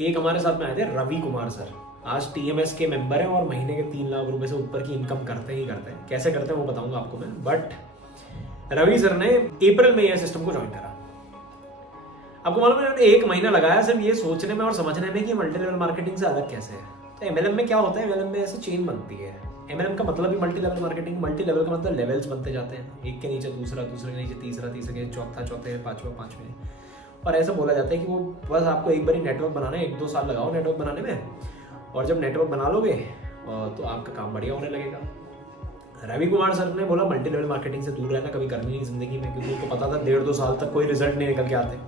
एक हमारे साथ में आए थे रवि कुमार सर। आज टीएमएस के मेंबर हैं और महीने के 3 लाख रुपए से ऊपर की इनकम करते ही करते हैं। कैसे करते हैं वो बताऊंगा आपको मैं। बट रवि सर ने अप्रैल में यह सिस्टम को ज्वाइन करा। आपको मालूम है उन्होंने 1 महीना लगाया सिर्फ ये सोचने में और समझने में कि मल्टी लेवल मार्केटिंग से अलग कैसे है। तो एमएलएम में क्या होता है, एमएलएम में ऐसे चेन बनती है। एमएलएम का मतलब ही multi level marketing. Multi level का मतलब लेवल्स बनते जाते हैं, एक के नीचे दूसरा, दूसरे के नीचे तीसरा, तीसरे के चौथा, चौथे पांचवा, पांचवें। और ऐसा बोला जाता है कि वो बस आपको एक बार ही नेटवर्क बनाना है, 1-2 साल लगाओ नेटवर्क बनाने में, और जब नेटवर्क बना लोगे तो आपका काम बढ़िया होने लगेगा। रवि कुमार सर ने बोला मल्टी लेवल मार्केटिंग से दूर रहना कभी करनी नहीं जिंदगी में, क्योंकि उनको पता था 1.5-2 साल तक कोई रिजल्ट नहीं निकल के आते।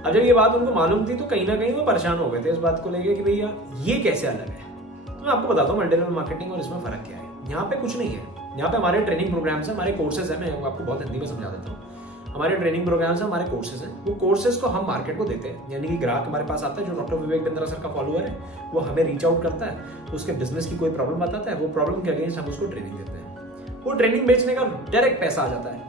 अब जब ये बात उनको मालूम थी तो कहीं ना कहीं वो परेशान हो गए थे इस बात को लेके कि भैया ये कैसे अलग है। तो मैं आपको बताता हूँ मल्टी लेवल मार्केटिंग और इसमें फर्क क्या है। यहाँ पे कुछ नहीं है, यहाँ पे हमारे ट्रेनिंग प्रोग्राम्स है, हमारे कोर्सेज है। मैं आपको बहुत हिंदी में समझा देता हूँ। हमारे ट्रेनिंग प्रोग्राम्स है, हमारे कोर्सेज हैं। वो कोर्सेज को हम मार्केट को देते हैं, यानी कि ग्राहक हमारे पास आता है जो डॉक्टर विवेक बिंद्रा सर का फॉलोअर है, वो हमें रीच आउट करता है, उसके बिजनेस की कोई प्रॉब्लम बताता है, वो प्रॉब्लम के अगेंस्ट हम उसको ट्रेनिंग देते हैं। वो ट्रेनिंग बेचने का डायरेक्ट पैसा आ जाता है।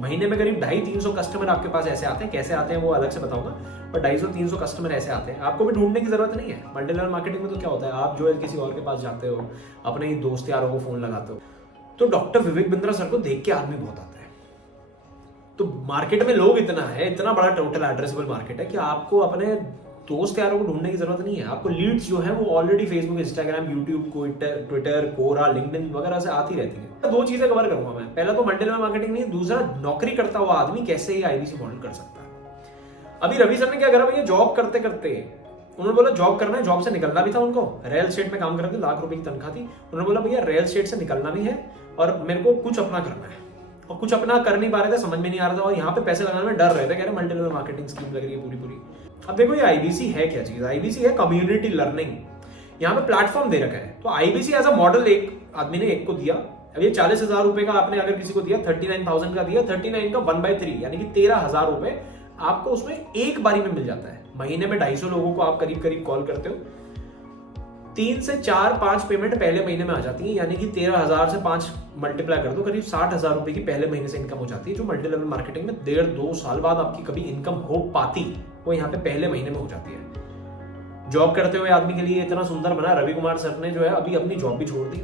महीने में करीब 250-300 कस्टमर आपके पास ऐसे आते हैं। कैसे आते हैं वो अलग से बताऊंगा, पर 250-300 कस्टमर ऐसे आते हैं। आपको भी ढूंढने की जरूरत नहीं है। मल्टी लेवल मार्केटिंग में तो क्या होता है, आप जो है किसी और के पास जाते हो, अपने ही दोस्त यारों को फोन लगाते हो, तो डॉक्टर विवेक बिंद्रा सर को देख के आदमी बहुत आता है। तो मार्केट में लोग इतना है, इतना बड़ा टोटल एड्रेसेबल मार्केट है कि आपको अपने दोस्त यारों को ढूंढने की जरूरत नहीं है। आपको लीड्स जो है वो already Facebook, Instagram, YouTube, Twitter, Quora, LinkedIn वगैरह से आती रहती है। 2 चीजें कवर करूंगा मैं। पहला तो मल्टी लेवल मार्केटिंग नहीं, दूसरा नौकरी करता हुआ आदमी कैसे ये आईबीसी मॉडल कर सकता है। अभी रवि सर ने क्या करा भैया, जॉब करते करते उन्होंने बोला जॉब करना है, जॉब से निकलना भी था उनको। रियल एस्टेट में काम करते, लाख रुपए की तनख्वाह थी। उन्होंने बोला भैया रियल एस्टेट से निकलना भी है और मेरे को कुछ अपना करना है, और कुछ अपना कर नहीं पा रहे थे, समझ में नहीं आ रहा था, और यहाँ पे पैसे लगाने में डर रहे थे। कह रहे मल्टी लेवल मार्केटिंग स्कीम लग रही है पूरी। अब देखो ये आईबीसी है क्या चीज। आईबीसी है कम्युनिटी लर्निंग। यहाँ पे प्लेटफॉर्म दे रखा है। तो आईबीसी एज अ मॉडल एक आदमी ने एक को दिया। अब ये 40,000 रुपए का आपने अगर किसी को दिया, 39,000 का दिया, 39 का 1/3 यानी कि 13,000 रुपए आपको उसमें एक बारी में मिल जाता है। महीने में 250 लोगों को आप करीब कॉल करते हो, 3 से 4-5 पेमेंट पहले महीने में आ जाती है, यानी कि 13,000 से 5 मल्टीप्लाई कर दो, करीब 60,000 रुपए की पहले महीने से इनकम हो जाती है, जो मल्टी लेवल मार्केटिंग में 1.5-2 साल बाद आपकी कभी इनकम हो पाती, वो यहाँ पे पहले महीने में हो जाती है। जॉब करते हुए आदमी के लिए इतना सुंदर बना। रवि कुमार सर ने जो है अभी अपनी जॉब भी छोड़ दी।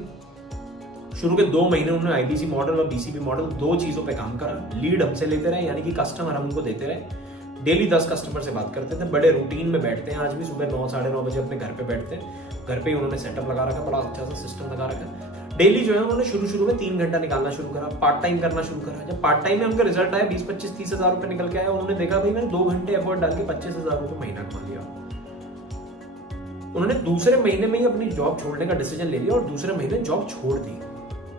शुरू के 2 महीने उन्होंने आईबीसी मॉडल और बीसीपी मॉडल 2 चीजों पे काम करा। लीड हमसे लेते रहे, यानी कि कस्टमर हम उनको देते रहे। डेली 10 कस्टमर से बात करते थे। बड़े रूटीन में बैठते हैं आज भी, सुबह 9-9:30 बजे अपने घर पे बैठते हैं। घर पे ही उन्होंने सेटअप लगा रखा, बड़ा अच्छा सा सिस्टम लगा रखा। डेली जो है उन्होंने शुरू में 3 घंटा निकालना शुरू करा, पार्ट टाइम करना शुरू करा। जब पार्ट टाइम में उनका रिजल्ट आया, 20-25-30,000 रुपए निकल के आया, उन्होंने देखा भाई मैंने 2 घंटे एफर्ट डाल के 25,000 रुपए महीना कमा लिया। उन्होंने दूसरे महीने में ही अपनी जॉब छोड़ने का डिसीजन ले लिया और दूसरे महीने जॉब छोड़ दी।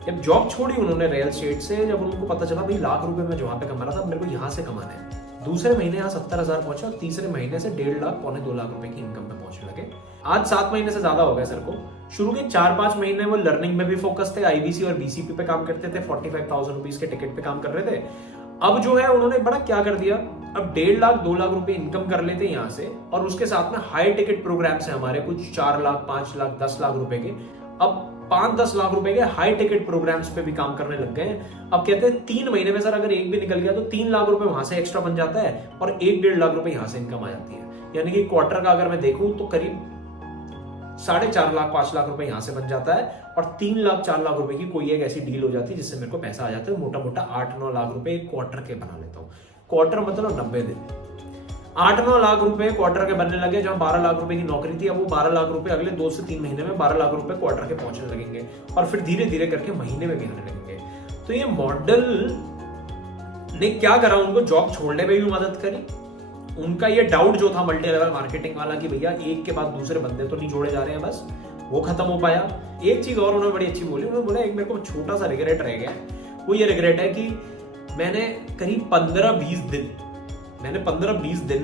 जब जॉब छोड़ी उन्होंने रियल एस्टेट से, जब उनको पता चला भाई लाख रुपए में जो वहां पे कमा रहा था, मेरे को यहाँ से कमाना है, दूसरे महीने यहाँ 70,000 पहुंचा और तीसरे महीने से 1.5 लाख, 1.25-2 लाख रुपए की इनकम पे पहुंचने लगे। आज 7 महीने से ज्यादा हो गया सर को। शुरू के 4-5 महीने वो लर्निंग में भी फोकस थे, आईबीसी और बीसीपी पे काम करते थे, 45,000 रुपीज के टिकट पे काम कर रहे थे। अब जो है उन्होंने बड़ा क्या कर दिया, अब 1.5 लाख 2 लाख रुपए इनकम कर लेते यहाँ से, और उसके साथ में हाई टिकट प्रोग्राम्स है हमारे, कुछ 4 लाख, 5 लाख, 10 लाख रुपए के। अब 5-10 लाख रुपए के हाई टिकट प्रोग्राम्स पे भी काम करने लग गए। अब कहते हैं 3 महीने में सर अगर एक भी निकल गया तो 3 लाख रुपए वहां से एक्स्ट्रा बन जाता है और 1-1.5 लाख रुपए यहाँ से इनकम आ जाती है। यानी कि क्वार्टर का अगर मैं देखूं तो करीब 4.5 लाख 5 लाख रुपए यहाँ से बन जाता है, और 3 लाख 4 लाख रुपए की कोई एक ऐसी डील हो जाती है जिससे मेरे को पैसा आ जाता है। मोटा 8-9 लाख रुपए एक क्वार्टर के बना लेता हूँ। क्वार्टर मतलब 90 दिन। 8-9 लाख रुपए क्वार्टर के बनने लगे। जहां 12 लाख रुपए की नौकरी थी, अब वो 12 लाख रुपए अगले 2 से 3 महीने में 12 लाख रुपए क्वार्टर के पहुंचने लगेंगे, और फिर धीरे धीरे करके महीने में भी आने लगेंगे। तो ये मॉडल ने क्या करा, उनको जॉब छोड़ने में भी मदद करी। उनका ये डाउट जो था मल्टी लेवल मार्केटिंग वाला कि भैया एक के बाद दूसरे बंदे तो नहीं जोड़े जा रहे हैं, बस वो खत्म हो पाया। एक चीज और उन्होंने बड़ी अच्छी बोली, उन्होंने बोला एक मेरे को छोटा सा रिग्रेट रह गया। वो ये रिग्रेट है कि मैंने करीब 15-20 दिन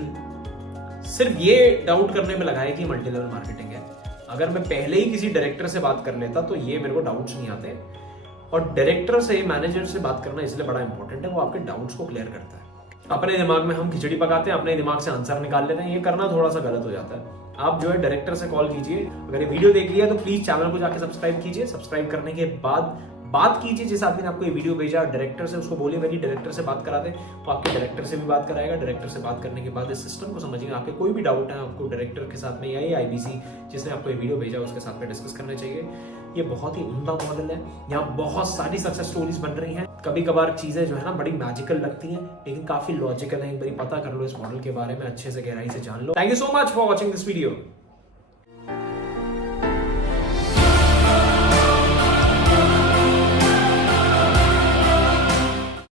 सिर्फ ये डाउट करने में लगाया कि मल्टी लेवल मार्केटिंग है। अगर मैं पहले ही किसी डायरेक्टर से बात कर लेता तो ये मेरे को डाउट्स नहीं आते। और डायरेक्टर से, मैनेजर से बात करना इसलिए बड़ा इंपॉर्टेंट है, वो आपके डाउट्स को क्लियर करता है। अपने दिमाग में हम खिचड़ी पकाते हैं, अपने दिमाग से आंसर निकाल लेते हैं, ये करना थोड़ा सा गलत हो जाता है। आप जो है डायरेक्टर से कॉल कीजिए। अगर ये वीडियो देख लिया तो प्लीज चैनल को जाके सब्सक्राइब कीजिए। सब्सक्राइब करने के बाद बात कीजिए जिस आदमी ने आपको ये वीडियो भेजा, डायरेक्टर से उसको बोलिए मेरी डायरेक्टर से बात करा दे, वो आपके डायरेक्टर से भी बात कराएगा। डायरेक्टर से बात करने के बाद इस सिस्टम को समझिएगा। आपके कोई भी डाउट है आपको डायरेक्टर के साथ में या ये आईबीसी जिसने आपको ये वीडियो भेजा उसके साथ में डिस्कस करना चाहिए। ये बहुत ही उम्दा मॉडल है, यहाँ बहुत सारी सक्सेस स्टोरीज बन रही हैं। कभी कभार चीजें जो है ना बड़ी मैजिकल लगती हैं, लेकिन काफी लॉजिकल है। एक बार पता कर लो इस मॉडल के बारे में, अच्छे से गहराई से जान लो। Thank you so much for watching this video.